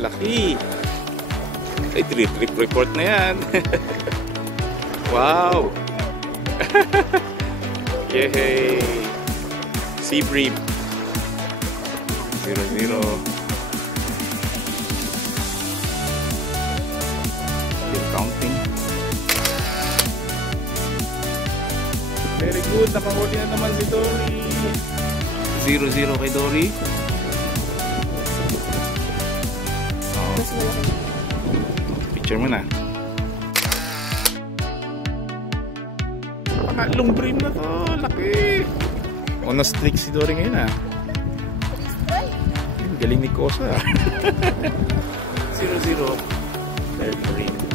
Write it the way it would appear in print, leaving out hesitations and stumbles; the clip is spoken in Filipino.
Laki. Ay, trip report na yan. Wow. Yay. Sea bream. 0-0. Still counting. Very good. Nakahuli na naman si Dory. 0-0 kay Dory. Picture mo na. Pangalong bream na to. Laki. On a streak si Dory ngayon ah. Galing ni Kosa. 0-0. Very bream.